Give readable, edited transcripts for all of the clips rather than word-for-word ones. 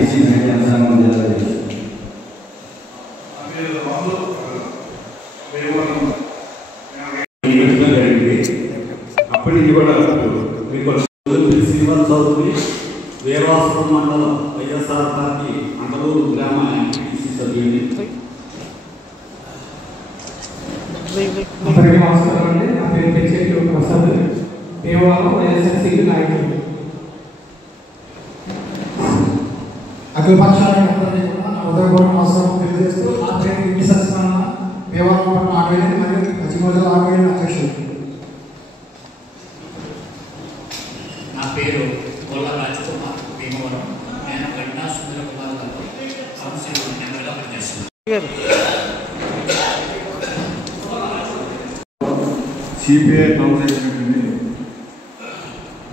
SC సంక్షేమ సంఘం జిల్లా అప్పటి నుంచి కూడా శ్రీనివాస్ చౌదరి వేవాసురం మండలం వైఎస్ఆర్ పార్టీ అండలూరు గ్రామ ఎంపీటీసీ సభ్యుని. అందరికీ నమస్కారం అండి. నా పేరు పెంచేటి ప్రసాద్, దేవాలయం వైఎస్ఆర్సీపీ నాయకుడు. అఖిల పక్షానికి అందరినీ కూడా నా ఉదయపూర్వక నమస్కారం తెలియజేస్తూ నా పేరు ఇంటి సత్యనారాయణ, దేవాలయం పట్టణ ఆర్గనైజర్ మరియు పశ్చిమోజల ఆర్గనైజర్ అధ్యక్షుడు. నా పేరు గొల్ల రాజకుమార్, భీమవరం. నేను గడ్డా సుందర కుమార్ గారు కౌన్సిల్ మెంబర్గా పనిచేస్తున్నాను. సిపిఐ కౌన్సిల్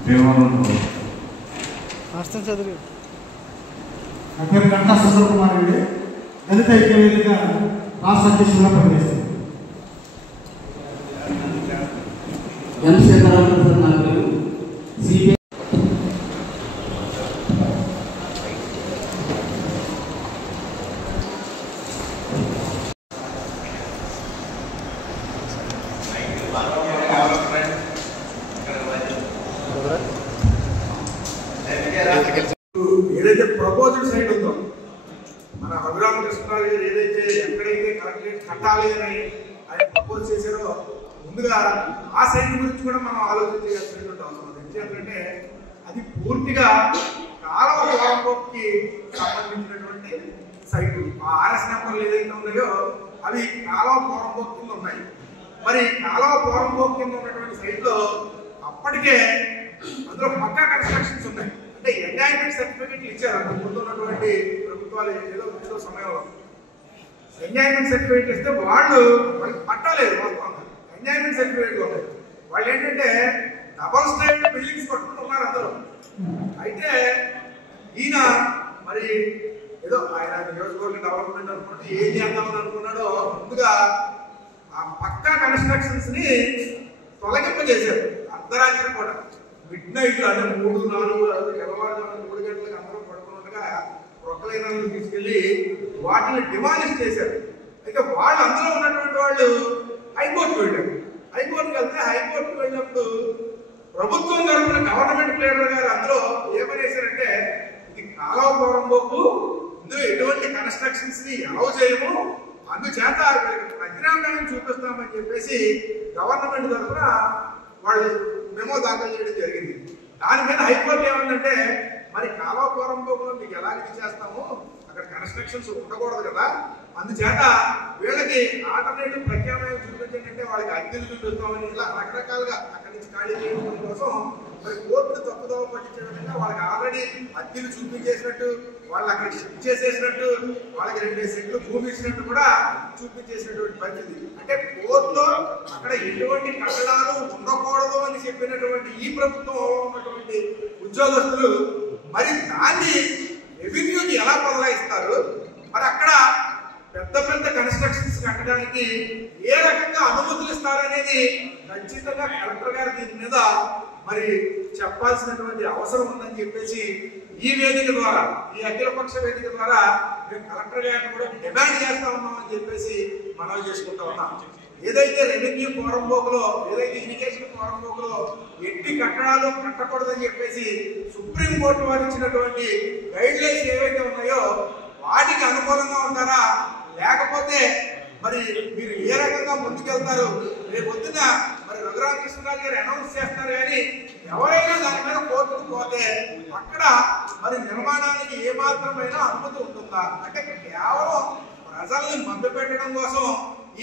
భీమవరంలో నా పేరు గంటా సుందర కుమార్ రెడ్డి, దళిత ఐక్య వేదిక రాష్ట్ర అధ్యక్షుడిగా పనిచేస్తాను. చంద్రశేఖరరావు నా పేరు సిపిఐ ఏదైతే ప్రపోజల్ సైట్ ఉందో మన రఘురామకృష్ణరావు గారు ఏదైతే ఎక్కడైతే కలెక్టరేట్ కట్టాలి అని ఆయన ప్రపోజ్ చేశారో ముందుగా ఆ సైట్ గురించి కూడా మనం ఆలోచించాల్సినటువంటి అవసరం ఉంది. ఎందుకంటే అది పూర్తిగా కాలువ పోరంబోక్కి సంబంధించినటువంటి సైట్. ఆ ఆర్ఎస్ నెంబర్లు ఏదైతే ఉన్నాయో అవి కాలువ పోరంబోక్ కింద ఉన్నాయి. మరి కాలువ పోరంబోక్ కింద ఉన్నటువంటి సైట్లో అప్పటికే అందులో పక్కా కన్స్ట్రక్షన్స్ ఉన్నాయి. అంటే ఎంజాయ్మెంట్ సర్టిఫికేట్లు ఇచ్చారు అంత ముందు ఉన్నటువంటి ప్రభుత్వాలు ఏదో సమయంలో ఎంజాయ్మెంట్ సర్టిఫికేట్లు ఇస్తే వాళ్ళకి పట్టలేదు. వాస్తవంగా ఎంజాయ్మెంట్ సర్టిఫికేట్లు ఉన్నాయి. వాళ్ళు ఏంటంటే డబల్ స్టైల్ బిల్డింగ్స్ కట్టుకుంటున్నారు అందరూ. అయితే ఈయన మరి ఏదో ఆయన నియోజకవర్గ డెవలప్మెంట్ అనుకుంటే ఏం చేద్దామని అనుకున్నాడో ముందుగా ఆ పక్కా కన్స్ట్రక్షన్స్ ని తొలగింపజేశారు. అర్ధరాత్రి కూడా మిడ్ నైట్ అంటే 3, 4 తెల్లవారుజామున 3 గంటలకు అందరూ పడుకున్నట్టుగా ప్రొక్కలైనాలను తీసుకెళ్లి వాటిని డిమాలిష్ చేశారు. అయితే వాళ్ళు అందులో ఉన్నటువంటి వాళ్ళు హైకోర్టుకు వెళ్ళారు. హైకోర్టుకు వెళ్తే హైకోర్టుకు వెళ్ళినప్పుడు ప్రభుత్వం తరఫున గవర్నమెంట్ ప్లేడర్ గారు అందులో ఏమనేశారంటే ఇది కాలువ పోరంబోకు, ఇందులో ఎటువంటి కన్స్ట్రక్షన్స్ ని అలౌ చేయము, అందుచేత ప్రతిరాంగాన్ని చూపిస్తామని చెప్పేసి గవర్నమెంట్ తరఫున వాళ్ళు మెమో దాఖలు చేయడం జరిగింది. దాని మీద హైకోర్టు ఏమందంటే మరి కాలువ పోరంబోకులో మీకు ఎలా ఇది చేస్తాము, అక్కడ కన్స్ట్రక్షన్స్ ఉండకూడదు కదా, అందుచేత వీళ్ళకి ఆల్టర్నేటివ్ ప్రత్యామ్నాయం చూపించండి, వాళ్ళకి అద్దెలు చూపిస్తామని ఇలా రకరకాలుగా అక్కడి నుంచి ఖాళీ చేయడం కోసం మరి కోర్టు తప్పుదోవ పట్టించే విధంగా వాళ్ళకి ఆల్రెడీ అద్దెలు చూపించేసినట్టు, వాళ్ళు అక్కడ షిఫ్ట్ చేసేసినట్టు, వాళ్ళకి 2 సెంట్లు భూమి ఇచ్చినట్టు కూడా చూపించేసినటువంటి పరిస్థితి. అంటే కోర్టులో అక్కడ ఎటువంటి కట్టడాలు ఉండకూడదు అని చెప్పినటువంటి ఈ ప్రభుత్వం ఉన్నటువంటి ఉద్యోగస్తులు మరి దాన్ని రెవెన్యూకి ఎలా బదలాయిస్తారు, మరి అక్కడ పెద్ద పెద్ద కన్స్ట్రక్షన్స్ కట్టడానికి ఏ రకంగా అనుమతులు ఇస్తారనేది ఖచ్చితంగా కలెక్టర్ గారు దీని మీద మరి చెప్పాల్సినటువంటి అవసరం ఉందని చెప్పేసి ఈ వేదిక ద్వారా, ఈ అఖిలపక్ష వేదిక ద్వారా మేము కలెక్టర్ గారిని కూడా డిమాండ్ చేస్తా ఉన్నామని చెప్పేసి మనవి చేసుకుంటా ఉన్నాం. ఏదైతే రెవెన్యూ పోరంబోకులో, ఏదైతే ఇరిగేషన్ పోరంబోకులో ఎట్టి కట్టడాలు కట్టకూడదని చెప్పేసి సుప్రీంకోర్టు వారు ఇచ్చినటువంటి గైడ్ లైన్స్ ఏవైతే ఉన్నాయో వాటికి అనుకూలంగా ఉంటారా, లేకపోతే మరి మీరు ఏ రకంగా ముందుకెళ్తారు, రేపు పొద్దున మరి రఘురామకృష్ణరాజు గారు అనౌన్స్ చేస్తారు కానీ ఎవరైనా దాని మీద కోర్టుకు పోతే అక్కడ మరి నిర్మాణానికి ఏమాత్రమైనా అనుమతి ఉంటుందా? అంటే కేవలం ప్రజల్ని మభ్యపెట్టడం కోసం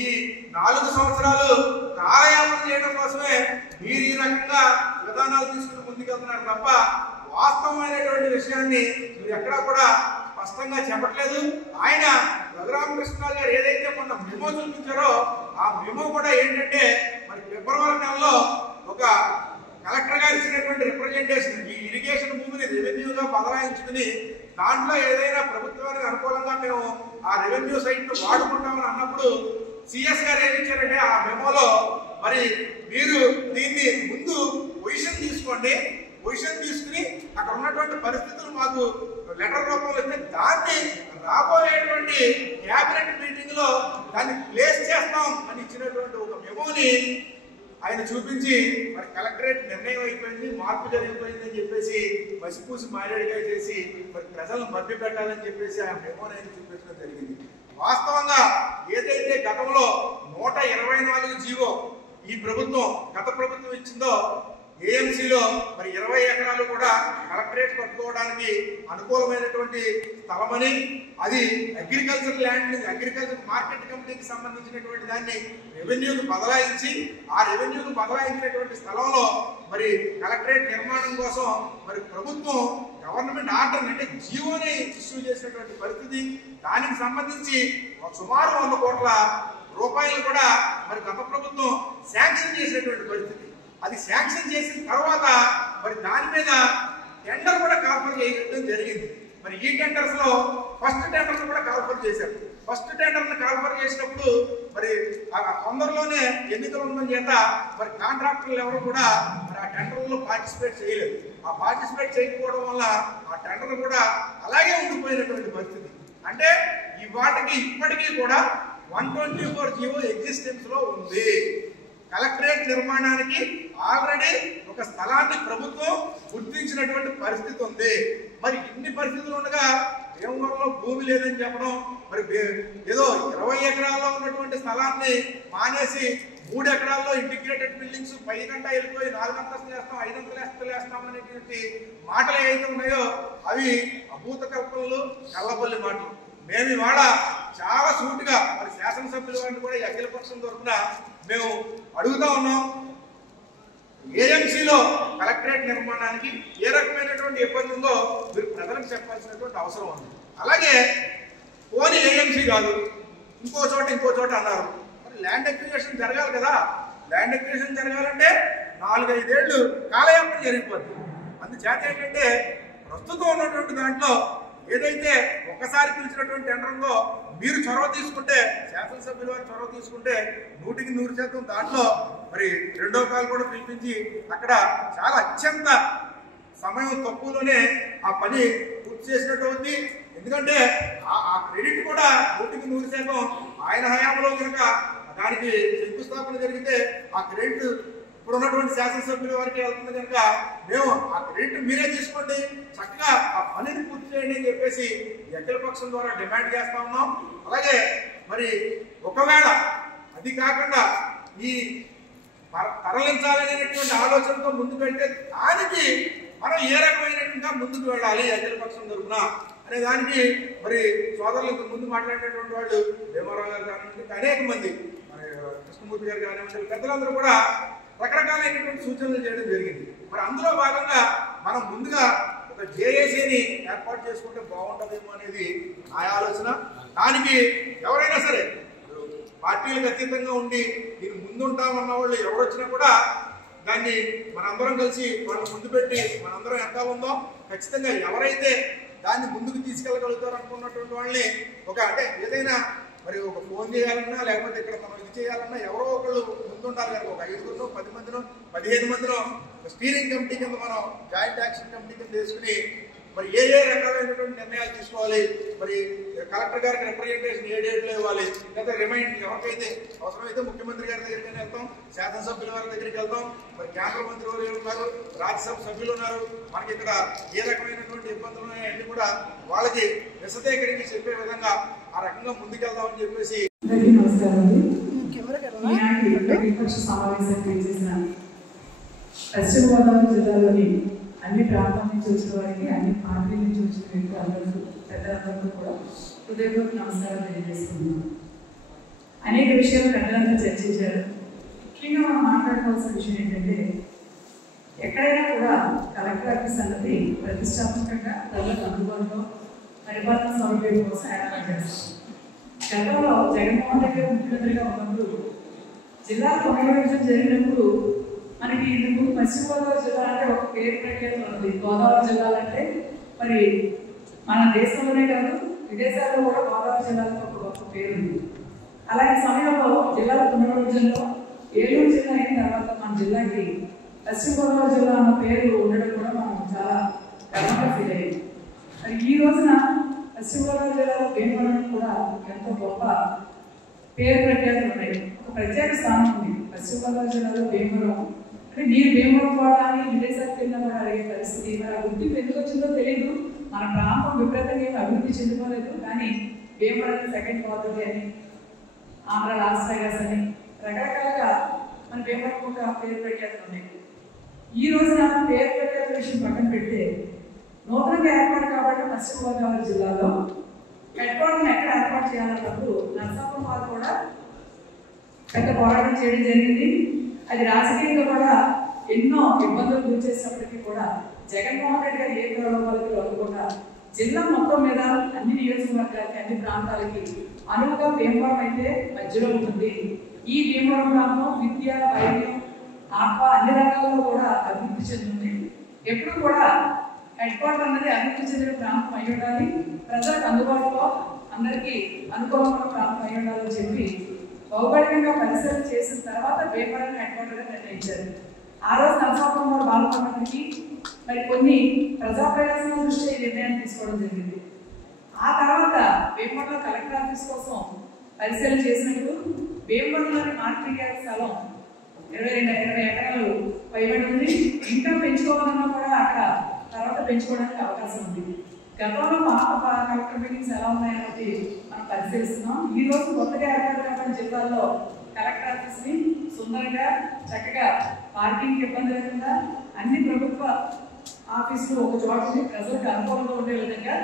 ఈ 4 సంవత్సరాలు కాలయాపన చేయడం కోసమే మీరు ఈ రకంగా విధానాలు తీసుకుని ముందుకెళ్తున్నారు తప్ప వాస్తవమైనటువంటి విషయాన్ని మీరు ఎక్కడా కూడా స్పష్టంగా చెప్పట్లేదు. ఆయన రఘురామకృష్ణరాజు గారు ఏదైతే మొన్న మెమో చూపించారో ఆ మెమో కూడా ఏంటంటే మరి ఫిబ్రవరి నెలలో ఒక కలెక్టర్ గారు ఇచ్చినటువంటి రిప్రజెంటేషన్, ఈ ఇరిగేషన్ భూమిని రెవెన్యూగా బదలాయించుకుని దాంట్లో ఏదైనా ప్రభుత్వానికి అనుకూలంగా మేము ఆ రెవెన్యూ సైట్ ను వాడుకుంటామని అన్నప్పుడు సిఎస్ గారు ఏమి ఇచ్చారంటే ఆ మెమోలో మరి మీరు దీన్ని ముందు పొజిషన్ తీసుకోండి, పొజిషన్ తీసుకుని అక్కడ ఉన్నటువంటి పరిస్థితులు మాకు లెటర్ రూపంలో ఇస్తే చూపించి మరి కలెక్టరేట్ నిర్ణయం అయిపోయింది, మార్పు జరిగిపోయిందని చెప్పేసి మసిపూసి మారేడుగా చేసి మరి ప్రజలను మభ్య పెట్టాలని చెప్పేసి ఆ మెమోని చూపించడం జరిగింది. వాస్తవంగా ఏదైతే గతంలో 124 జీవో ఈ ప్రభుత్వం గత ప్రభుత్వం ఇచ్చిందో ఏఎంసీలో మరి 20 ఎకరాలు కూడా కలెక్టరేట్ కట్టుకోవడానికి అనుకూలమైనటువంటి స్థలమని, అది అగ్రికల్చర్ ల్యాండ్ అగ్రికల్చర్ మార్కెట్ కమిటీకి సంబంధించినటువంటి దాన్ని రెవెన్యూకి బదలాయించి ఆ రెవెన్యూకి బదలాయించినటువంటి స్థలంలో మరి కలెక్టరేట్ నిర్మాణం కోసం మరి ప్రభుత్వం గవర్నమెంట్ ఆర్డర్ అంటే జీవోని ఇష్యూ చేసినటువంటి పరిస్థితి. దానికి సంబంధించి సుమారు 100 కోట్ల రూపాయలు కూడా మరి గత ప్రభుత్వం శాంక్షన్ చేసినటువంటి పరిస్థితి. అది శాంక్షన్ చేసిన తర్వాత మరి దాని మీద టెండర్ కూడా కాల్ఫర్ చేయడం జరిగింది. మరి ఈ టెండర్స్ లో ఫస్ట్ టెండర్ కూడా కాల్ఫర్ చేశారు. ఫస్ట్ టెండర్ కాల్ఫర్ చేసినప్పుడు మరి తొందరలోనే ఎన్నికలు ఉండడం చేత మరి కాంట్రాక్టర్లు ఎవరు కూడా మరి ఆ టెండర్లో పార్టిసిపేట్ చేయలేదు. ఆ పార్టిసిపేట్ చేయకపోవడం వల్ల ఆ టెండర్ కూడా అలాగే ఉండిపోయినటువంటి పరిస్థితి. అంటే ఈ వాటికి ఇప్పటికీ కూడా 124 జీవో ఎగ్జిస్టెన్స్ లో ఉంది. కలెక్టరేట్ నిర్మాణానికి ఆల్రెడీ ఒక స్థలాన్ని ప్రభుత్వం గుర్తించినటువంటి పరిస్థితి ఉంది. మరి ఇన్ని పరిస్థితులు ఉండగా భీమవరంలో భూమి లేదని చెప్పడం, మరి ఏదో 20 ఎకరాల్లో ఉన్నటువంటి స్థలాన్ని మానేసి 3 ఎకరాల్లో ఇంటిగ్రేటెడ్ బిల్డింగ్స్ పైకంటా వెళ్ళిపోయి 4 అంతస్తులు వేస్తాం 5 అంతస్తులు వేస్తాం అనేటువంటి మాటలు ఏవైతే ఉన్నాయో అవి అభూత కల్పనలు, కల్లబల్లి మాటలు. మేము ఇవాళ చాలా సూటిగా మరి శాసనసభ్యుల వారిని కూడా ఈ అఖిలపక్షం తరఫున మేము అడుగుతా ఉన్నాం. ఏఎంసీలో కలెక్టరేట్ నిర్మాణానికి ఏ రకమైనటువంటి ఇబ్బంది ఉందో మీరు ప్రజలకు చెప్పాల్సినటువంటి అవసరం ఉంది. అలాగే పోనీ ఏఎంసీ కాదు ఇంకో చోట అన్నారు. మరి ల్యాండ్ అక్విజిషన్ జరగాలి కదా. ల్యాండ్ అక్విజిషన్ జరగాలంటే 4-5 ఏళ్ళు కాలయాపన జరిగిపోతుంది. అందుచేత ఏంటంటే ప్రస్తుతం ఉన్నటువంటి దాంట్లో ఏదైతే ఒక్కసారి పిలిచినటువంటి టెండర్ ఉందో మీరు చొరవ తీసుకుంటే, శాసనసభ్యుల వారు చొరవ తీసుకుంటే 100% దాంట్లో మరి రెండో కాలు కూడా పిలిపించి అక్కడ చాలా అత్యంత సమయం తక్కువలోనే ఆ పని పూర్తి చేసినట్టు ఉంది. ఎందుకంటే ఆ క్రెడిట్ కూడా 100% ఆయన హయాంలో కనుక దానికి శంకుస్థాపన జరిగితే ఆ క్రెడిట్ ఇప్పుడు ఉన్నటువంటి శాసనసభ్యుల వారికి వెళ్తుంది కనుక మేము ఆ క్రెడిట్ మీరే తీసుకోండి, చక్కగా ఆ పనిని పూర్తి చేయండి అని చెప్పేసి అఖిలపక్షం ద్వారా డిమాండ్ చేస్తా ఉన్నాం. అలాగే మరి ఒకవేళ అది కాకుండా ఈ తరలించాలనేటువంటి ఆలోచనతో ముందుకు వెళ్తే దానికి మనం ఏ రకమైనట్టుగా ముందుకు వెళ్ళాలి అఖిలపక్షం తరఫున అనే దానికి మరి సోదరులకు ముందు మాట్లాడేటువంటి వాళ్ళు భీమారావు గారు కానివ్వండి, అనేక మంది మరి కృష్ణమూర్తి గారు కానివ్వండి, పెద్దలందరూ కూడా రకరకాలైనటువంటి సూచనలు చేయడం జరిగింది. మరి అందులో భాగంగా మనం ముందుగా ఒక జేఏసీని ఏర్పాటు చేసుకుంటే బాగుంటుందేమో అనేది నా ఆలోచన. దానికి ఎవరైనా సరే పార్టీలకు అతీతంగా ఉండి దీన్ని ముందుంటామన్న వాళ్ళు ఎవరొచ్చినా కూడా దాన్ని మనందరం కలిసి వాళ్ళు ముందు పెట్టి మనందరం ఎంత ఉందో ఖచ్చితంగా ఎవరైతే దాన్ని ముందుకు తీసుకెళ్ళగలుగుతారు అనుకున్నటువంటి వాళ్ళని ఒక అంటే ఏదైనా మరి ఒక ఫోన్ చేయాలన్నా లేకపోతే ఇక్కడ మనం ఇది చేయాలన్నా ఎవరో ఒకళ్ళు ముందుండాలి కనుక ఒక 5 10 మందినో 15 మందినో స్టీరింగ్ కమిటీ కింద మనం జాయింట్ యాక్షన్ కమిటీ కింద తీసుకుని మరి ఏ రకాలైనటువంటి నిర్ణయాలు తీసుకోవాలి, మరి కలెక్టర్ గారికి రిప్రజెంటేషన్ ఏ డేట్లో ఇవ్వాలి, లేదా రిమైండ్ ఎవరికైతే అవసరమైతే ముఖ్యమంత్రి గారి దగ్గరికి వెళ్తాం, శాసనసభ్యుల వారి దగ్గరికి వెళ్తాం, మరి కేంద్ర మంత్రి వారు ఉన్నారు, రాజ్యసభ సభ్యులు ఉన్నారు, మనకి ఇక్కడ ఏ రకమైనటువంటి ఇబ్బందులు ఉన్నాయో అన్ని కూడా వాళ్ళకి విశదీకరించి చెప్పే విధంగా ఆ రకంగా ముందుకెళ్దామని చెప్పేసి పశ్చిమ గోదావరి జిల్లాలోని అన్ని ప్రాంతాల నుంచి వచ్చిన వారికి, అన్ని పార్టీల నుంచి వచ్చిన వ్యక్తులు అందరికీ పెద్దలందరికీ కూడా హృదయపూర్వక నమస్కారం తెలియజేస్తున్నాను. అనేక విషయాలు పెద్దలంతా చర్చించారు. ముఖ్యంగా మనం మాట్లాడుకోవాల్సిన విషయం ఏంటంటే ఎక్కడైనా కూడా కలెక్టర్ ఆఫీస్ అన్నది ప్రతిష్టాత్మకంగా ప్రజలకు అందుబాటులో పరిపాలన సౌకర్యం కోసం ఏర్పాటు చేస్తాం. గతంలో జగన్మోహన్ రెడ్డి ముఖ్యమంత్రిగా ఉన్నప్పుడు జిల్లాలో పునర్విభజన జరిగినప్పుడు మనకి ఇందుకు పశ్చిమ గోదావరి జిల్లా అంటే ఒక పేరు ప్రఖ్యాతి ఉంది. గోదావరి జిల్లాలంటే మరి మన దేశంలోనే కాదు విదేశాల్లో కూడా గోదావరి జిల్లాలకు ఒక గొప్ప పేరు ఉంది. అలాంటి సమయంలో జిల్లాల పునర్విభజనలో ఏలూరు జిల్లా అయిన తర్వాత మన జిల్లాకి పశ్చిమ గోదావరి జిల్లా అన్న పేరు ఉండడం కూడా మనం చాలా గర్వంగా ఫీల్ అయ్యింది. మరి ఈ రోజున పశ్చిమ గోదావరి జిల్లాలో భీమవరం కూడా ఎంతో గొప్ప పేరు ప్రఖ్యాతులు ఉన్నాయి. ఒక ప్రత్యేక స్థానం ఉంది పశ్చిమ గోదావరి జిల్లాలో భీమవరం అంటే మీరు భీమవరం కూడా అని విదేశాలకు వెళ్ళినా కూడా అడిగే పరిస్థితి. మరి ఆ గుర్తింపు ఎందుకు వచ్చిందో తెలియదు. మన ప్రాంతం విపరీతంగా అభివృద్ధి చెందుకోలేదు, కానీ భీమవరం సెకండ్ గోదావరి అని, ఆంధ్ర లాస్ వేగాస్ అని రకరకాలుగా మన భీమవరం ఒక పేరు ప్రఖ్యాతులు ఉన్నాయి. ఈ రోజు నాకు పేరు ప్రఖ్యాత విషయం పక్కన పెడితే నూతనంగా ఏర్పాటు కాబట్టి పశ్చిమ గోదావరి జిల్లాలో హెడ్ క్వార్టర్ని ఎక్కడ ఏర్పాటు చేయాలన్నప్పుడు నరసాపురం వారు కూడా పెద్ద పోరాటం చేయడం జరిగింది. అది రాజకీయంగా కూడా ఎన్నో ఇబ్బందులు గురి చేసినప్పటికీ కూడా జగన్మోహన్ రెడ్డి గారు ఏ ప్రలోభాలకి లొంగకుండా జిల్లా మొత్తం మీద అన్ని నియోజకవర్గాలకి అన్ని ప్రాంతాలకి అనువుగా భీమవరం అయితే మధ్యలో ఉంటుంది. ఈ భీమవరం ప్రాంతం విద్య, వైద్యం, ఆత్మ అన్ని రంగాల్లో కూడా అభివృద్ధి చెందుతుంది. ఎప్పుడు కూడా హెడ్ క్వార్టర్ అనేది అభివృద్ధి చెందిన ప్రాంతం అయి ఉండాలి, ప్రజలకు అందుబాటులో అందరికీ అనుకూలమైన ప్రాంతం అయి ఉండాలని చెప్పి భౌగోళికంగా పరిశీలన చేసిన తర్వాత భీమవరం హెడ్ క్వార్టర్గా నిర్ణయించారు. ఆ రోజు నరసాపురం వారు బాలపడినప్పటికీ మరి కొన్ని ప్రజా ప్రయోజనాల దృష్ట్యా ఈ నిర్ణయాన్ని తీసుకోవడం జరిగింది. ఆ తర్వాత భీమవరంలో కలెక్టర్ ఆఫీస్ కోసం పరిశీలన చేసినప్పుడు భీమవరంలోని మార్కెట్ యార్డ్ స్థలం 20 ఎకరాలు పైబడి ఉంది. ఇంకా పెంచుకోవాలన్నా కూడా అక్కడ తర్వాత పెంచుకోవడానికి అవకాశం ఉంది. గతంలో పాత కలెక్టర్ మీటింగ్స్ ఎలా ఉన్నాయన్నది మనం పరిశీలిస్తున్నాం. ఈ రోజు కొత్తగా ఏర్పాటు కాబడిన జిల్లాల్లో కలెక్టర్ ఆఫీస్ ని సుందరంగా చక్కగా పార్కింగ్ ఇబ్బంది లేకుండా అన్ని ప్రభుత్వ ఆఫీసులు ఒక చోటని ప్రజలకు అనుకూలంగా ఉండే విధంగా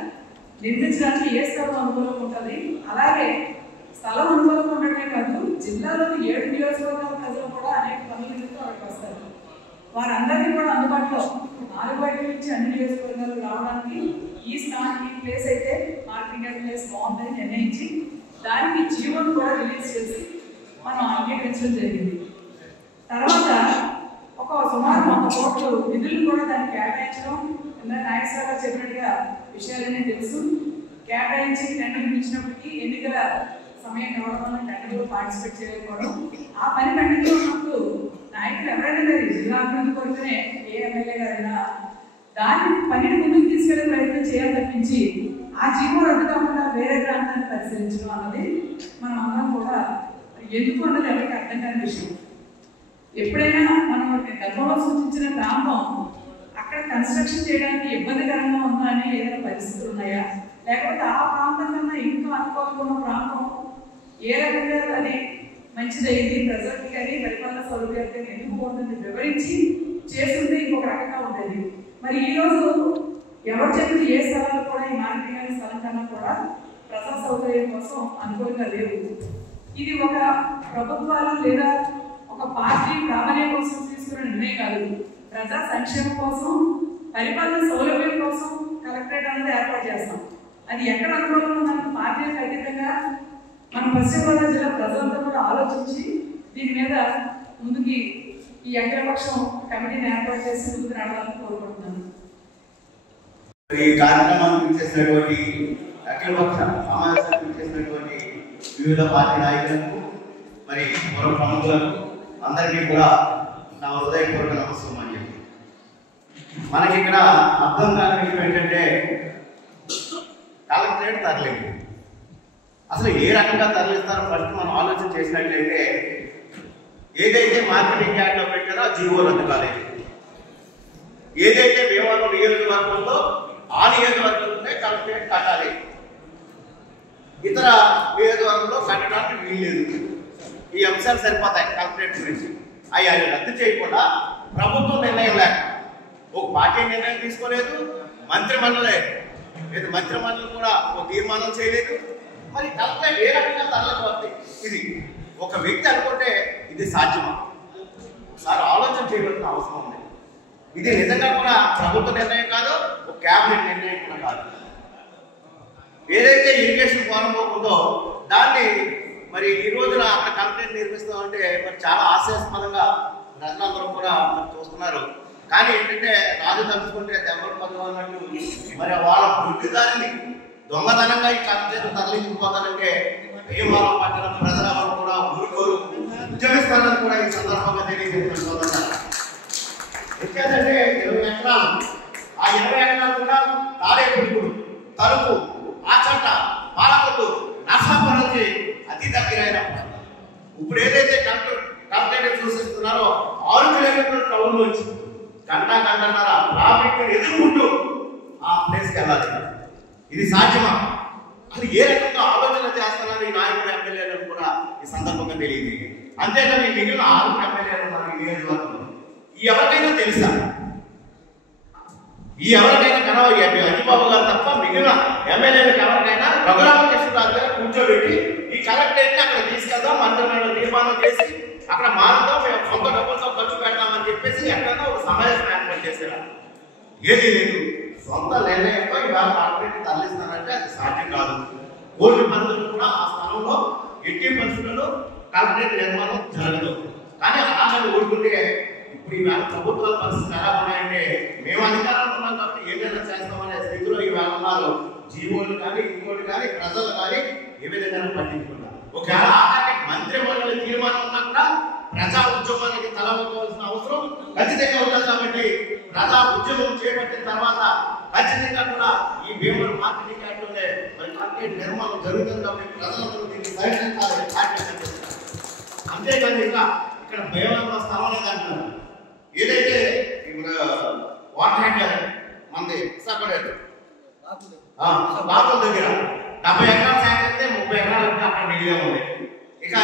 నిర్మించడానికి ఏ స్థలం అనుకూలంగా ఉంటుంది, అలాగే స్థలం అనుకూలంగా ఉండడమే కాదు జిల్లాలోని 7 నియోజకవర్గాల ప్రజలు కూడా అనేక పనుల నిమిత్తం అక్కడికి వస్తారు. వారందరికీ కూడా అందుబాటులో 4 బయట నుంచి అన్ని నియోజకవర్గాలు రావడానికి ఈ ప్లేస్ అయితే మార్కెట్ యార్డ్ ప్లేస్ బాగుందని నిర్ణయించి దానికి జీవోను కూడా రిలీజ్ చేసి మనం అంగీకరించడం జరిగింది. తర్వాత ఒక సుమారు 100 కోట్లు నిధులు కూడా దానికి కేటాయించడం, నాగేశ్వర గారు చెప్పినట్టుగా విషయాలన్నీ తెలుసు. కేటాయించి టెండర్ ఇచ్చినప్పటికీ ఎన్నికల సమయం కావడం వల్ల టెండర్లో పార్టిసిపేట్ చేయకపోవడం, ఆ పని పెండింగ్లో ఉన్నప్పుడు నాయకులు ఎవరైనా సరే జిల్లా అభివృద్ధి కొరకునే ఏ ఎమ్మెల్యే గారైనా దాన్ని పనిని ముందుకు తీసుకెళ్లే ప్రయత్నం చేయాలి తప్పించి ఆ జీవో రద్దు కాకుండా వేరే ప్రాంతాన్ని పరిశీలించడం అన్నది మనం అందరం కూడా ఎందుకు అన్నది ఎవరికి అర్థం కాని విషయం. ఎప్పుడైనా మనం గతంలో సూచించిన ప్రాంతం అక్కడ కన్స్ట్రక్షన్ చేయడానికి ఇబ్బందికరంగా ఉందా అని ఏదైనా పరిస్థితులు ఉన్నాయా, లేకపోతే ఆ ప్రాంతం కన్నా ఇంకా అనుకోకుండా ఉన్న ప్రాంతం ఏ రకంగా అది మంచిదైంది ప్రజలకి కానీ పరిపాలన సౌలభ్యాలు కానీ ఎందుకు ఉందని వివరించి చేస్తుంటే ఇంకొక రకంగా ఉంటుంది. మరి ఈ రోజు ఎవరు చెప్పిన ఏ స్థలాలు కూడా ఈ మార్కెట్ స్థలం కన్నా కూడా ప్రజా సౌకర్యం కోసం అనుకూలంగా లేవు. ఇది ఒక ప్రభుత్వాలు లేదా ఒక పార్టీ ప్రాబల్యం కోసం తీసుకున్న నిర్ణయం కాదు. ప్రజా సంక్షేమం కోసం, పరిపాలన సౌలభ్యం కోసం కలెక్టరేట్ అనేది ఏర్పాటు చేస్తాం. అది ఎక్కడ అనుకూలంగా మనకు పార్టీలకు అతీతంగా మన పశ్చిమ గోదావరి జిల్లా ప్రజలంతా కూడా ఆలోచించి దీని మీద ముందుకి ఈ అఖిలపక్షం కమిటీని ఏర్పాటు చేసి ముందుకు రావడానికి కోరుకుంటున్నాను. ఈ కార్యక్రమాన్ని చేసినటువంటి అఖిలపక్ష సమావేశాన్ని చేసినటువంటి వివిధ పార్టీ నాయకులకు మరి మరో ప్రముఖులకు అందరికీ కూడా నా హృదయపూర్వక నమస్కారం అని చెప్పి మనకి ఇక్కడ అర్థం కాని విషయం ఏంటంటే కలెక్టరేట్ తరలింది. అసలు ఏ రకంగా తరలిస్తారో ఫస్ట్ మనం ఆలోచన చేసినట్లయితే ఏదైతే మార్కెటింగ్ యార్డ్లో పెట్టారో ఆ జీవో రద్దు కాలేదు. ఏదైతే భీమవరం నియోజకవర్గంలో ఆ నియోజకవర్గంలోనే కలెక్టరేట్ కట్టాలి, ఇతర నియోజకవర్గంలో కట్టడానికి వీల్లేదు. ఈ అంశాలు సరిపోతాయి కలెక్టరేట్ గురించి. అవి రద్దు చేయకుండా ప్రభుత్వం నిర్ణయం లేక ఒక పార్టీ నిర్ణయం తీసుకోలేదు, మంత్రిమండలి కూడా ఒక తీర్మానం చేయలేదు. మరి కలెక్టరేట్ ఏ రకంగా తరలిపోతుంది? ఇది ఒక వ్యక్తి అనుకుంటే ఇది సాధ్యమా? ఒకసారి ఆలోచన చేయవలసిన అవసరం ఉంది. ఇది నిజంగా కూడా ప్రభుత్వ నిర్ణయం కాదు, ఒక క్యాబినెట్ నిర్ణయం కూడా కాదు. ఏదైతే ఇరిగేషన్ ఫారం ఉందో దాన్ని మరి ఈ రోజున అక్కడ కలెక్టరేట్ నిర్మిస్తామంటే మరి చాలా ఆశాస్పదంగా ప్రజలందరూ కూడా మరి చూస్తున్నారు. కానీ ఏంటంటే రాజు తలుచుకుంటే దెబ్బలు పదవు అన్నట్టు మరి వాళ్ళ బుద్ధిదారిని దొంగతనంగా ఈ కలెక్టరేట్ తరలించిపోతానంటే భీమవరం పట్టణం ప్రజలందరూ కూడా ఊరుకోరు, ఉద్యమిస్తారని కూడా ఈ సందర్భంగా తెలియజేస్తున్నారు. ఎందుకంటే 20 ఎకరాలు, ఆ 20 ఎకరాలు కూడా తాడేపల్లిగూడు, తలుపు, ఆచంట, పాలకొల్లు, నర్సాపురం నుంచి అతి దగ్గరైన ఇప్పుడు ఏదైతే కలెక్టరేట్ కిలోమీటర్లు టౌన్ నుంచి గంటన్నర ట్రాఫిక్ ఎదుర్కొంటూ ఆ ప్లేస్కి వెళ్ళాలి. ఇది సాధ్యమా? అది ఏ రకంగా ఆలోచన చేస్తున్నారు ఈ నాయకుడు ఎమ్మెల్యేలను కూడా ఈ సందర్భంగా తెలియదు. అంతేకాని మిగిలిన 6 ఎమ్మెల్యేలు మన నియోజకవర్గంలో ఎవరికైనా తెలుసా? ఎవరికైనా కనవ అజిబాబు గారు తప్ప మిగిలిన ఎమ్మెల్యేలకు ఎవరికైనా రఘురామకృష్ణరాజు గారు కూర్చోబెట్టి ఈ కలెక్టరేట్ ని అక్కడ తీసుకెళ్దాం, మంత్రిమండలి తీర్మానం చేసి అక్కడ మారుతాం, మేము సొంత డబ్బులతో ఖర్చు పెడతామని చెప్పేసి ఎక్కడైనా ఒక సమావేశం ఏర్పాటు చేశారు. ఏది లేదు, సొంత నిర్ణయంతో ఇవాళ కార్పొరేట్ తరలిస్తానంటే అది సాధ్యం కాదు. కోర్టు పరిస్థితులు కూడా ఆ స్థలంలో ఎట్టి పరిస్థితుల్లో కార్పొరేట్ నిర్మాణం జరగదు. కానీ అలాగే ఊరుకుంటే ఇప్పుడు ఈవేళ ప్రభుత్వాల పరిస్థితులు ఎలా ఉన్నాయంటే మేము అధికారంలో ఉన్నాం కాబట్టి ఏదైనా చేస్తామనే స్థితిలో ఈవేళ ఉన్నారు. జీవోలు కానీ ఇంకోటి కానీ ప్రజలు కానీ ఏ విధంగా పట్టించుకున్నారు. ఒకవేళ ఆఖరికి మంత్రిమండలి తీర్మానం ఉన్నా కూడా ప్రజా ఉద్యమానికి తలవలసిన అవసరం ఖచ్చితంగా ఉంటుంది. కాబట్టి ప్రజా ఉద్యమం చేపట్టిన తర్వాత ఖచ్చితంగా కూడా ఈ భీమవరం మార్కెటింగ్ యార్డ్లోనే మరి మార్కెట్ నిర్మాణం జరుగుతుంది. కాబట్టి ప్రజలందరూ దీన్ని సహకరించాలి. అంతేకాదు ఇంకా ఇక్కడ భీమవరంలో స్థలం లేదంటున్నారు. ఏదైతే వాటర్ హ్యాండ్ మనది బాపుల దగ్గర 70 ఎకరాలు సేకరిస్తే 30 ఎకరాలు అక్కడ మిగిలే ఉంది. ఇక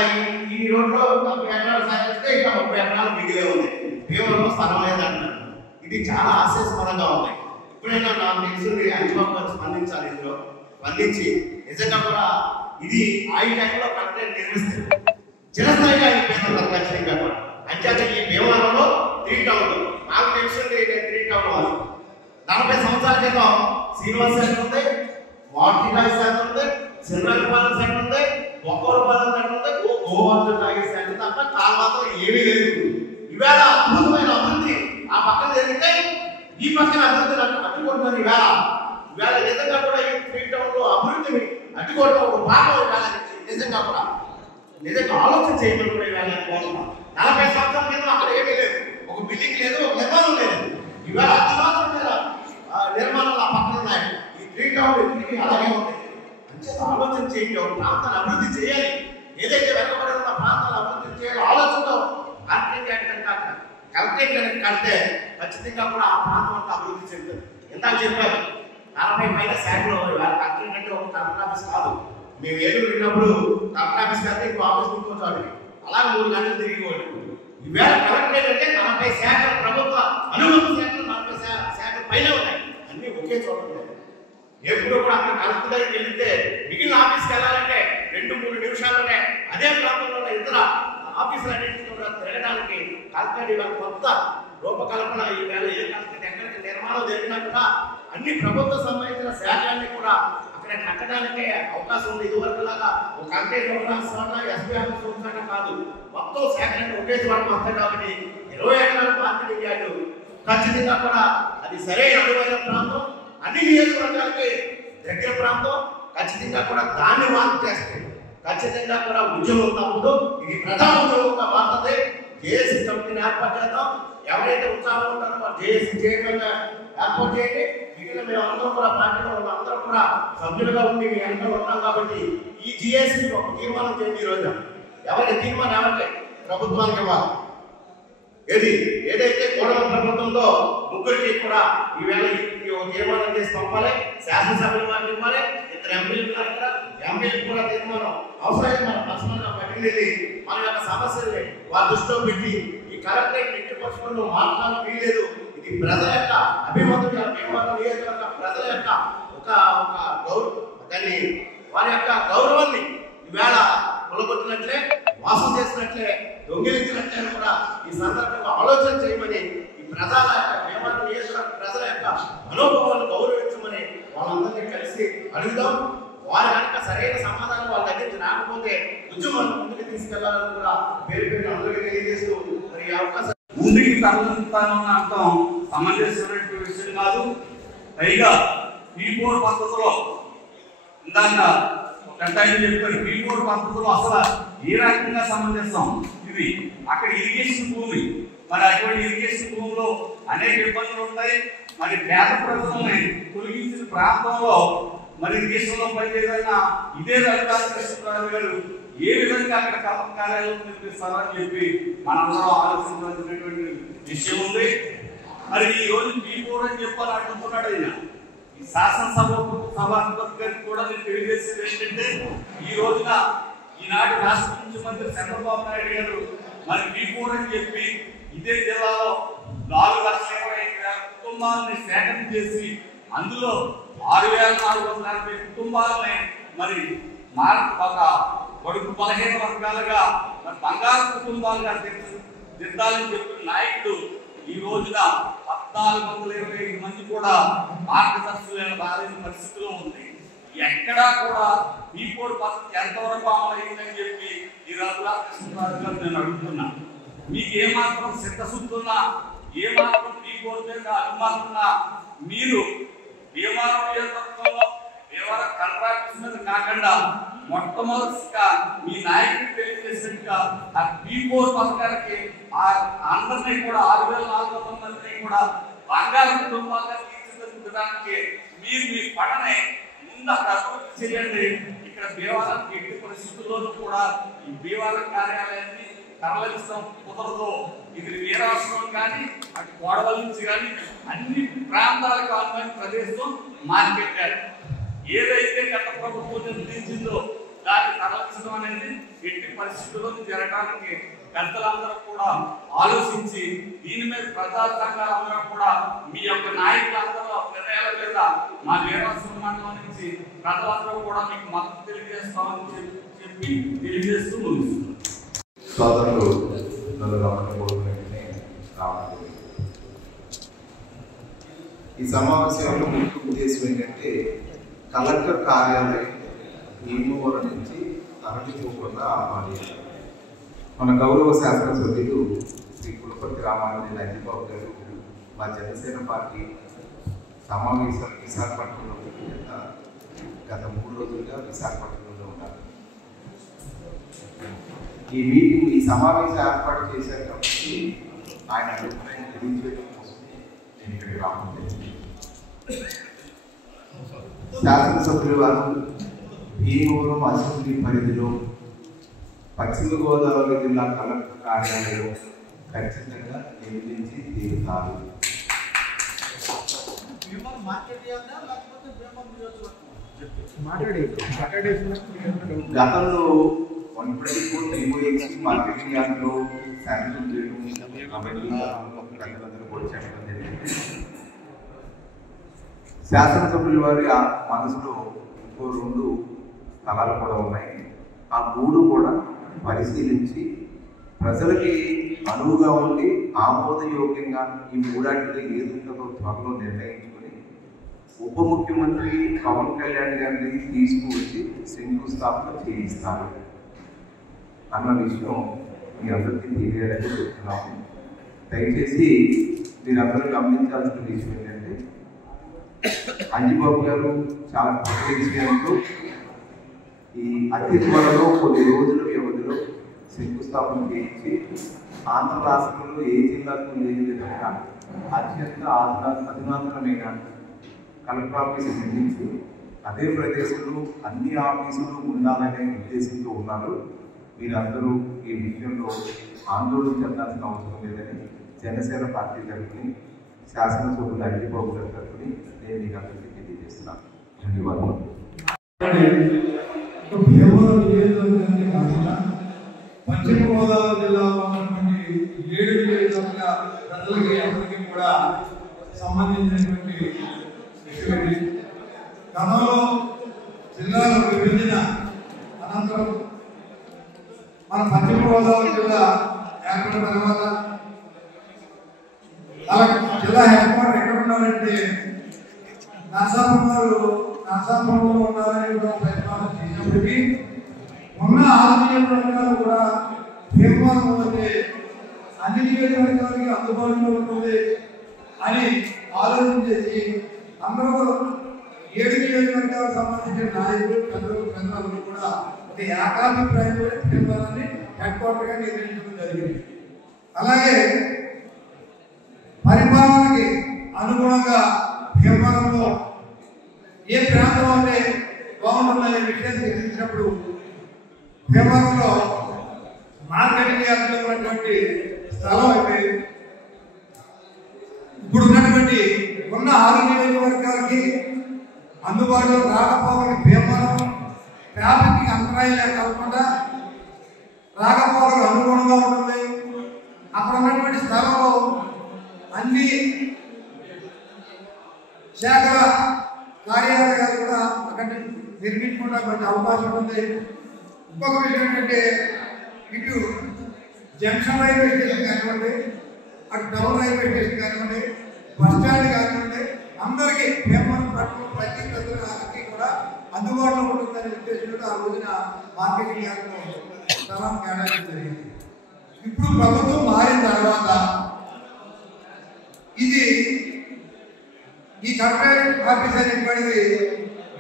ఈ రోడ్లో 70 ఎకరాలు సేకరిస్తే ఇంకా 30 ఎకరాలు మిగిలే ఉంది. భీమవరంలో స్థలం లేదంటున్నారు. ఇది చాలా హాస్యాస్పదంగా ఉంది. ఇప్పుడైనా నాకు తెలిసింది అజిబాబు గారు స్పందించాలి. ఇందులో స్పందించి నిజంగా కూడా ఇది ఆ టైంలో కంటెంట్ నిర్మిస్తే చిరస్థాయిగా అయిపోయింది ఖచ్చితంగా కూడా. అంచేత ఈ భీమవరంలో 3 టౌన్లు నాకు తెలిసింది. నేను 3 టౌన్ 40 సంవత్సరాల క్రితం శ్రీనివాస సెంటర్ ఉంది, వాటికాయ సెంటర్ ఉంది, చిన్నపాలెం సెంటర్ ఉంది, ఒక్కరపాలెం సెంటర్ ఉంది, గోవర్ధన్ సెంటర్ తప్ప కాల్వాతలు ఏమీ లేదు. ఈవేళ అద్భుతమైన అభివృద్ధి ఆ పక్కన జరిగితే ఈ పక్కన అభివృద్ధిని అడ్డుకుంటున్నారు. ఈవేళ నిజంగా కూడా ఈ 3 టౌన్లో అభివృద్ధిని అడ్డుకోవడం ఒక భాగం ఈవేళ నిజంగా కూడా నిజంగా ఆలోచన చేయమని కూడా ఈవేళ కోరుతున్నాం. 40 సంవత్సరాల క్రితం అక్కడ ఏమీ లేదు, ఒక బిల్డింగ్ లేదు, ఒక నిర్మాణం లేదు. ఈవేళ అద్భుతమైన నిర్మాణాలు ఆ పక్కన ఉన్నాయి. ఈ 3 టౌన్లు అలాగే ఉంది. అంచేత ఆలోచన చేయండి. ఒక ప్రాంతాన్ని అభివృద్ధి చేయాలి. ఏదైతే వెనకబడి ఉన్న ప్రాంతాలను అభివృద్ధి చేయాలో ఆలోచనతో కలెక్టరేట్ కడితే ఖచ్చితంగా కూడా ఆ ప్రాంతం అంతా అభివృద్ధి చెందుతుంది. ఇందాక చెప్పారు 40 పైన శాఖలు కలెక్టరేట్ అంటే ఒక కలెక్టర్ ఆఫీస్ కాదు. మేము ఏదో వెళ్ళినప్పుడు కలెక్టర్ ఆఫీస్ కంటే ఇంకో ఆఫీస్ ఇంకోసారి అలాగే 3 గంటలు తిరిగిపోయి. ఈవేళ కలెక్టరేట్ అంటే 40 శాఖలు ప్రభుత్వ అనుమతి శాఖలు 40 శాఖలు పైన ఉన్నాయి. అన్ని ఒకే చోట ఉన్నాయి. ఎప్పుడు కూడా అక్కడ కలెక్టర్ దగ్గరికి వెళితే మిగిలిన ఆఫీస్కి వెళ్ళాలంటే 2-3 నిమిషాల్లోనే అదే ప్రాంతంలో ఉన్న ఇతర ఆఫీసులన్నింటినీ కూడా తిరగడానికి కలెక్టరేట్ ఇవాళ కొత్త రూపకల్పన. ఈవేళ ఏ కలెక్టరేట్ ఎక్కడికి నిర్మాణం జరిగినా కూడా అన్ని ప్రభుత్వ సంబంధించిన శాఖలన్నీ కూడా అక్కడ కట్టడానికే అవకాశం ఉంది. ఇదివరకు లాగా ఒక కలెక్టరేట్ ఎస్పీ ఆఫీస్ కాదు, మొత్తం శాఖలన్నీ ఒకే చోట వస్తాయి. కాబట్టి 20 ఎకరాల మార్కెటింగ్ యార్డు ఖచ్చితంగా కూడా అది సరైన అనువైన ప్రాంతం, అన్ని నియోజకవర్గాలకి దగ్గర ప్రాంతం. ఖచ్చితంగా కూడా దాన్ని మార్పు చేస్తే ఖచ్చితంగా కూడా ఉద్యమం తప్పదు. ఇది ప్రధాన ఉద్యమంగా మారుతుంది. జేఏసీ కమిటీని ఏర్పాటు చేద్దాం. ఎవరైతే ఉత్సాహం ఉంటారో వారు జేఏసీ చేయడంగా ఏర్పాటు చేయండి. మిగిలిన మేము అందరం కూడా పార్టీలో ఉన్న అందరం కూడా సభ్యులుగా ఉండి మీ అందరూ ఉన్నాం. కాబట్టి ఈ జేఏసీ ఒక తీర్మానం చేయండి. ఈరోజు ఎవరికి తీర్మానం ఎవరికి ప్రభుత్వానికి ఇవ్వాలి. ఏదైతే కూడల ప్రభుత్వంలో 3కి కూడా ఈవేళ తీర్మానం చేసి పంపాలి. శాసనసభ్యుల వారికి ఇవ్వాలి. ఇద్దరు ఎంపీలు కూడా తీర్మానం అవసరమైతే మన పర్సనల్గా పట్టుకెళ్ళి మన యొక్క సమస్యల్ని వారి దృష్టిలో పెట్టి ఈ కలెక్టరేట్ ఎట్టి పరిస్థితుల్లో మాట్లాడడం వీల్లేదు. ఇది ప్రజల యొక్క అభిమతులు, నియోజకవర్గ ప్రజల యొక్క ఒక దాన్ని వారి యొక్క గౌరవాన్ని ఈవేళ కొలగొట్టినట్లే, మోసం చేసినట్లే, దొంగిలించినట్లే కూడా ఈ సందర్భంగా ఆలోచన చేయమని ఈ ప్రజల యొక్క భీమవరం నియోజకవర్గ ప్రజల యొక్క మనోభావాలను గౌరవించమని వాళ్ళందరినీ కలిసి అడుగుదాం. వారి కనుక సరైన సమాధానం వాళ్ళ దగ్గర నుంచి రాకపోతే ఉద్యమాన్ని ముందుకు తీసుకెళ్లాలని కూడా పేరు అందరికీ తెలియజేస్తూ మరి అవకాశం ముందుకి తరలిస్తానన్న అర్థం సమంజసమైన విషయం కాదు. పైగా P4 పద్ధతిలో ఇందాక చెప్పారు. P4 పద్ధతిలో అసలు ఏ రకంగా సమంజసం ఇది. అక్కడ ఇరిగేషన్ భూమి, మరి అటువంటి ఇరిగేషన్ భూమిలో అనేక ఇబ్బందులు ఉంటాయి. మరి పేద ప్రజలని తొలగించిన ప్రాంతంలో మరి ఇరిగేషన్లో పనిచేయాలన్న ఇదే రఘురామకృష్ణరాజు గారు ఏ విధంగా అక్కడ కలెక్టర్ కార్యాలయం నిర్మిస్తారని చెప్పి మనందరం ఆలోచించాల్సినటువంటి విషయం ఉంది. మరి ఈ రోజు P4 అని చెప్పాలని అడుగుతున్నాడు ఆయన. ఈ సభాధిపతి గారికి కూడా నేను తెలియజేసేది ఏంటంటే, ఈ రోజున ఈనాటి రాష్ట్ర ముఖ్యమంత్రి చంద్రబాబు నాయుడు గారు మరి P4 అని చెప్పి ఇదే జిల్లాలో 4,25,000 కుటుంబాలని సేకరణ చేసి అందులో 6,440 కుటుంబాలని మరి ఒక కొడుకు బలహీన వర్గాలుగా బంగారు కుటుంబాలుగా దిద్దాలని చెప్పిన నాయకుడు ఈ రోజున 1,425 మంది కూడా మార్గదర్శకులైన బాధిన పరిస్థితిలో ఉంది. ఎక్కడా కూడా P4 పద్ధతి ఎంతవరకు అమలైందని చెప్పి ఈ రాజు గారు నేను అడుగుతున్నా. మీకు ఏమాత్రం సిద్ధశుద్ధున్నా, ఏమాత్రం P4 మీద అభిమానున్నా మీరు భీమవరం నియోజకవర్గంలో భీమవరం కాంట్రాక్ట్స్ మీద కాకుండా మొట్టమొదటిగా మీ నాయకుడికి తెలియజేసినట్టుగా ఆ P4 పథకానికి అందరినీ కూడా 6,400 మందిని కూడా బంగారు కుటుంబాలుగా తీర్చిదిద్దడానికి మీరు మీ పడనే ముందు అభివృద్ధి చేయండి. ఇక్కడ భీమవరం ఎట్టి పరిస్థితుల్లోనూ కూడా ఈ భీమవరం కార్యాలయాన్ని తరలించడం కుదరదు. ఇది వీరాశ్రమం కానీ అటు కోడవల నుంచి కానీ అన్ని ప్రాంతాలకు అనువైన ప్రదేశం మార్కెట్ యార్డ్. ఏదైతే గత ప్రభుత్వం నిర్ణయించిందో దాన్ని తరలించడం అనేది ఎట్టి పరిస్థితుల్లో జరగడానికి పెద్దలందరూ కూడా ఆలోచించి దీని మీద ప్రజా సంఘాలందరూ కూడా మీ యొక్క నాయకులందరూ నిర్ణయాల మీద మా వీరాశ్రమ మండలం నుంచి ప్రజలందరూ కూడా మీకు మద్దతు తెలియజేస్తామని చెప్పి తెలియజేస్తూ ముగిస్తున్నాం. సోదరులు ఈ సమావేశంలో ముఖ్య ఉద్దేశం ఏంటంటే కలెక్టర్ కార్యాలయం భీమవరం నుంచి తరలిపోకుండా ఆపాలి. మన గౌరవ శాసనసభ్యులు శ్రీ కులపతి రామారెడ్డి నందిబాబు గారు మా జనసేన పార్టీ సమావేశం విశాఖపట్నంలో గత 3 రోజులుగా విశాఖపట్నంలో ఉన్నారు. ఈ మీటింగ్ ఈ సమావేశం ఏర్పాటు చేశారు కాబట్టి ఆయన అభిప్రాయం తెలియజేయడం కోసం నేను ఇక్కడికి రావడం జరిగింది. శాసనసభ్యులు వారు భీమవరం అసెంబ్లీ పరిధిలో పశ్చిమ గోదావరి జిల్లా కలెక్టర్ కార్యాలయం ఖచ్చితంగా నిర్మించి తీరుతారు. గతంలో 124 MOX మార్కెటింగ్ యార్డ్లో శాంక్షన్ చేయడం ప్రజలందరూ కూడా చెప్పడం జరిగింది. శాసనసభ్యుల వారి మనసులో ఇంకో 2 స్థలాలు కూడా ఉన్నాయి. ఆ 3 కూడా పరిశీలించి ప్రజలకి అనువుగా ఉండి ఆమోదయోగ్యంగా ఈ 3 ఏది ఉంటుందో త్వరలో నిర్ణయించుకుని ఉప ముఖ్యమంత్రి పవన్ కళ్యాణ్ గారిని తీసుకువచ్చి శంకుస్థాపన చేయిస్తారు అన్న విషయం మీ అందరికీ తెలియాలని చెప్తున్నాము. దయచేసి మీరందరూ గమనించాల్సిన విషయం ఏంటంటే అంజిబాబు గారు చాలా కొత్త విషయంతో ఈ అతి త్వరలో కొన్ని రోజుల వ్యవధిలో శంకుస్థాపన చేయించి ఆంధ్ర రాష్ట్రంలో ఏ జిల్లాకు లేని విధంగా అత్యంత అధునాతనమైన కలెక్టర్ ఆఫీసు నిర్మించి అదే ప్రదేశంలో అన్ని ఆఫీసులు ఉండాలనే ఉద్దేశంతో ఉన్నారు. మీరందరూ ఈ విషయంలో ఆందోళన చెందాల్సిన అవసరం లేదని జనసేన పార్టీ తరఫుని శాసనసభ్యులు అంజిబాబు గారి తరఫుని నేను మీకు అందరికీ తెలియజేస్తున్నాను. ధన్యవాదాలు. భీమవరం నియోజకవర్గాన్ని కాకుండా పశ్చిమ గోదావరి జిల్లాలో ఉన్నటువంటి 7 నియోజకవర్గ ప్రజలకి అందరికీ కూడా సంబంధించినటువంటి విషయం. గతంలో జిల్లాల విభజన అనంతరం మన పశ్చిమ గోదావరి జిల్లా ఏర్పడిన తర్వాత అలా జిల్లా హెడ్ క్వార్టర్ ఎక్కడ ఉండాలంటే నరసాపురంలో ఉండాలని ప్రయత్నాలు చేసినప్పటికీ ఉన్న 6 నియోజకవర్గాలు కూడా భీమవరం అయితే అన్ని నియోజకవర్గాలకి అందుబాటులో ఉంటుంది అని ఆలోచన చేసి అందరూ 7 నియోజకవర్గాలకు సంబంధించిన నాయకులు పెద్దలు కూడా ఒక ఏకాభిప్రాయంలో భీమవరాన్ని హెడ్ క్వార్టర్గా నిర్ణయించడం జరిగింది. అలాగే పరిపాలనకి అనుగుణంగా భీమవరంలో ఏ ప్రాంతం అంటే బాగుంటుందనే విషయాన్ని తెలిసినప్పుడు భీమవరంలో మార్కెటింగ్ యార్డ్లో ఉన్నటువంటి స్థలం అయితే ఇప్పుడు ఉన్నటువంటి ఉన్న 6 నియోజకవర్గాలకి అందుబాటులో రాకపోకలు భీమవరం ట్రాఫిక్ అంతరాయం లేకుండా రాకపోకలు అనుగుణంగా ఉంటుంది. అక్కడ ఉన్నటువంటి స్థలంలో అన్ని శాఖల కార్యాలయాలు కూడా అక్కడ నిర్మించుకోవడానికి అవకాశం ఉంటుంది. ఇంకొక విషయం ఏంటంటే ఇటు జంక్షన్ రైల్వే స్టేషన్ కానివ్వండి, అటు టౌన్ రైల్వే స్టేషన్ కానివ్వండి, బస్ స్టాండ్ కానివ్వండి, అందరికీ భీమవరం పట్టణం ప్రతి ప్రజలకి కూడా అందుబాటులో ఉంటుందనే ఉద్దేశంతో ఆ రోజున మార్కెటింగ్ యార్డ్లో స్థలం కేటాయించడం జరిగింది. ఇప్పుడు ప్రభుత్వం మారిన తర్వాత ఇది ఈ కలెక్టరేట్ ఆఫీస్ అనేటువంటిది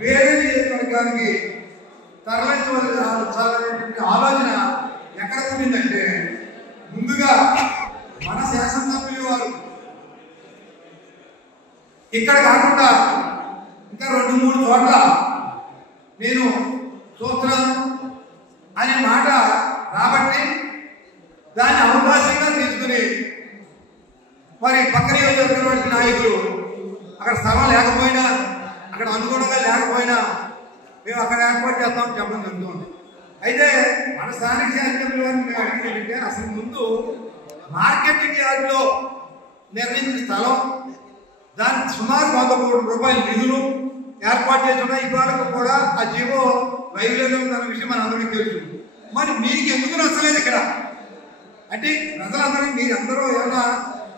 వేరే నియోజకవర్గానికి తరలించవలసినటువంటి ఆలోచన ఎక్కడ ఉండిందంటే, ముందుగా మన శాసనసభ్యులు వారు ఇక్కడ కాకుండా ఇంకా 2-3 చోట్ల నేను చూస్తున్నాను అనే మాట రాబట్టి దాన్ని అవకాశంగా తీసుకుని మరి పక్క నియోజకవర్గం నాయకులు అక్కడ స్థలం లేకపోయినా, అక్కడ అనుగుణంగా లేకపోయినా మేము అక్కడ ఏర్పాటు చేస్తామని చెప్పడం జరుగుతుంది. అయితే మన స్థానిక శాసనసభ్యుల వారిని మేము అడిగింది ఏంటంటే, అసలు ముందు మార్కెటింగ్ యార్డ్లో నిర్మించిన స్థలం దానికి సుమారు 100 కోట్ల రూపాయల నిధులు ఏర్పాటు చేస్తున్న ఇవాళకు కూడా ఆ జీవో లైవ్లోనే ఉందన్న విషయం మన అందరికీ తెలుసు. మరి మీకు ఎందుకు నచ్చలేదు ఇక్కడ అంటే, ప్రజలందరూ మీరందరూ ఏమైనా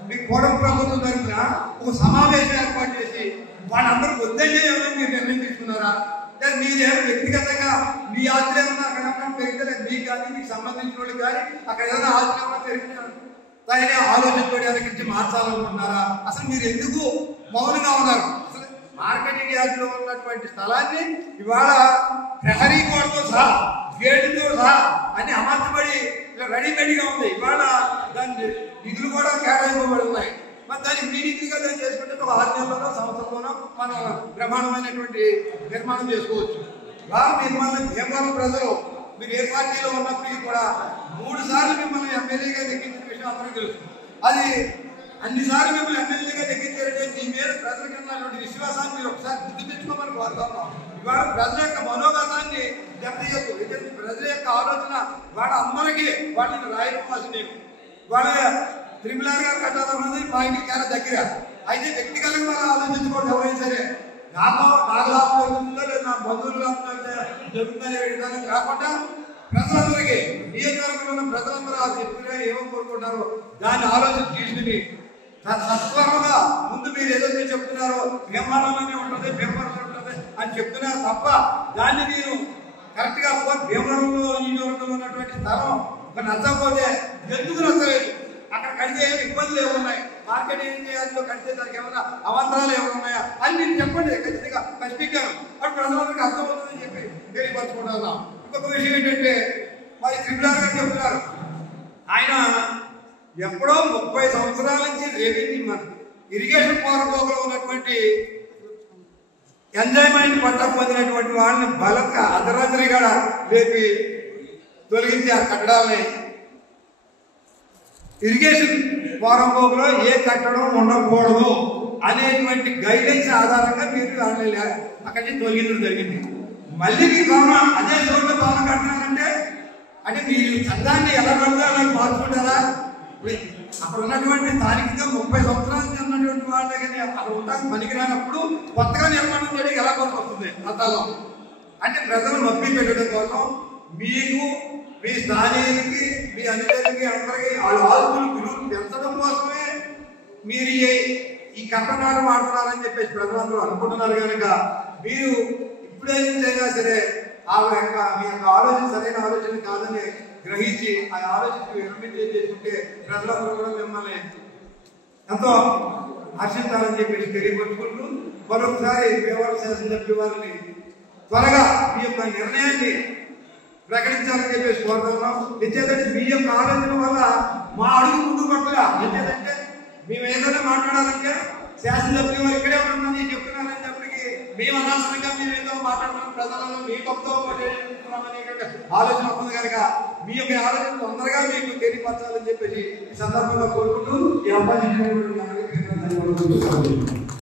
మీ కోడం ప్రభుత్వం తరఫున ఒక సమావేశం ఏర్పాటు చేసి వాళ్ళందరూ వద్దంటే ఏమైనా మీరు నిర్ణయం తీసుకున్నారా? లేదా మీరేమైనా వ్యక్తిగతంగా మీ ఆశ్రయం ఏమన్నా అక్కడ పెరిగితే మీకు కానీ మీకు సంబంధించిన వాళ్ళు కానీ అక్కడ ఏదైనా ఆశ్రయం ఏమన్నా పెరిగినా దాన్ని ఆలోచించుకోవడానికి మార్చాలనుకుంటున్నారా? అసలు మీరు ఎందుకు మౌనంగా ఉన్నారు? అసలు మార్కెటింగ్ యార్డ్లో ఉన్నటువంటి స్థలాన్ని ఇవాళ ప్రహరీ కోడ్తో సహా గేటుతో సహా అన్ని అమర్చబడి రెడీమేడ్గా ఉంది. ఇవాళ దాని నిధులు కూడా కేటాయింపబడి ఉన్నాయి. మరి దాన్ని మీనింగ్గా దాన్ని చేసుకుంటే ఒక 6 నెలల్లోనో సంవత్సరంలోనో మనం బ్రహ్మాండమైనటువంటి నిర్మాణం చేసుకోవచ్చు. మిమ్మల్ని భీమవరం ప్రజలు మీరు ఏ పార్టీలో ఉన్నప్పటికీ కూడా 3 సార్లు మిమ్మల్ని ఎమ్మెల్యేగా ఎక్కించిన విషయం అందరికీ తెలుసు. అది అన్నిసార్లు మిమ్మల్ని ఎమ్మెల్యేగా ఎక్కించారంటే మీ మీద ప్రజలకు ఉన్నటువంటి విశ్వాసాన్ని మీరు ఒకసారి గుర్తు తెచ్చుకోమని కోరుతున్నాం. ఇవాళ ప్రజల యొక్క మనోగతాన్ని దెబ్బతీయద్దు. ఎందుకంటే ప్రజల యొక్క ఆలోచన వాళ్ళ అమ్మలకి వాళ్ళని రాయకపోవాల్సి నేను వాళ్ళ త్రిపులార్ గారు కట్టాలన్నది మా ఇంటికి చాలా దగ్గర. అయితే వ్యక్తిగతంగా వాళ్ళు ఆలోచించుకోవడం ఎవరైనా సరే నాకు లాభం జరుగుతుందో లేదా నా బంధువులు లాభం జరుగుతుందనే విధానం కాకుండా ప్రజలందరికీ నియోజకవర్గంలో ఉన్న ప్రజలందరూ ఆ వ్యక్తిగా ఏమో కోరుకుంటారో దాన్ని ఆలోచన తీసుకుని సత్వరంగా ముందు మీరు ఏదైతే చెప్తున్నారో భీమవరంలోనే ఉంటుంది అని చెప్తున్నారు తప్ప దాన్ని మీరు కరెక్ట్ గా భీమవరంలో నియోజకవర్గంలో ఉన్నటువంటి స్థలం నచ్చకపోతే ఎందుకు నచ్చలేదు? అక్కడ కడితే ఇబ్బందులు ఏమున్నాయి, మార్కెటింగ్ యార్డ్లో కడితే దానికి ఏమైనా అవంతరాలు ఏమైనా ఉన్నాయా అని మీరు చెప్పండి. ఖచ్చితంగా కష్టీకరం అటు ప్రజలందరికీ అర్థమవుతుందని చెప్పి తెలియపరచుకుంటున్నాం. ఇంకొక విషయం ఏంటంటే, మరి త్రిపులార్ గారు చెప్తున్నారు ఆయన ఎప్పుడో 30 సంవత్సరాల నుంచి రెవెన్యూ మన ఇరిగేషన్ పార్కులో ఉన్నటువంటి ఎంజాయ్మెంట్ పట్ట పొందినటువంటి వాళ్ళని బలంగా అర్ధరాత్రిగా రేపి తొలగించి ఆ కట్టడాలని ఇరిగేషన్ పారంభంలో ఏ కట్టడం ఉండకూడదు అనేటువంటి గైడెన్స్ ఆధారంగా మీరు అక్కడి నుంచి తొలగించడం జరిగింది. మళ్ళీ మీ భవనం అదే చోట్ల భవనం కడుతున్నారంటే అంటే మీరు చందాన్ని ఎలా పడితే అలా మార్చుకుంటారా? అక్కడ ఉన్నటువంటి స్థానికంగా 30 సంవత్సరాల నుంచి ఉన్నటువంటి వాళ్ళ దగ్గర అక్కడ ఉండడానికి పనికిరానప్పుడు కొత్తగా నిర్మాణం చేయడం ఎలా వస్తుంది గతాల్లో అంటే ప్రజలు మబ్బి పెట్టడం కోసం మీకు మీ స్థానికులకి మీ అనుచరులకి అందరికీ వాళ్ళ ఆస్తులు విలువలు పెంచడం కోసమే మీరు ఈ కట్టడాలు వాడుతున్నారని చెప్పేసి ప్రజలందరూ అనుకుంటున్నారు కనుక మీరు ఇప్పుడైనా సరే మీ యొక్క ఆలోచన సరైన ఆలోచన కాదని గ్రహించి ఆ ఆలోచనకు విరమించే చేసుకుంటే ప్రజలందరూ కూడా మిమ్మల్ని ఎంతో హర్షించాలని చెప్పేసి తెలియపరుచుకుంటూ మరొకసారి భీమవరం శాసనసభ్యుల వారిని త్వరగా మీ యొక్క నిర్ణయాన్ని ప్రకటించాలని చెప్పేసి కోరుతున్నాం. నిశ్చేతంటే మీ యొక్క ఆలోచన వల్ల మా అడుగు ముందు పట్టగా నిశ్చేతంటే మేము ఏదైనా మాట్లాడాలంటే శాసనసభ్యులు ఇక్కడే ఉందని చెప్తున్నారనేటప్పటికీ మేము అనవసరంగా మేము ఏదో మాట్లాడుతున్న ప్రజలను మీ తప్పుతో ఆలోచన వస్తుంది కనుక మీ యొక్క ఆలోచన తొందరగా మీకు తెలియపరచాలని చెప్పేసి ఈ సందర్భంగా కోరుకుంటూ ఈ అవకాశం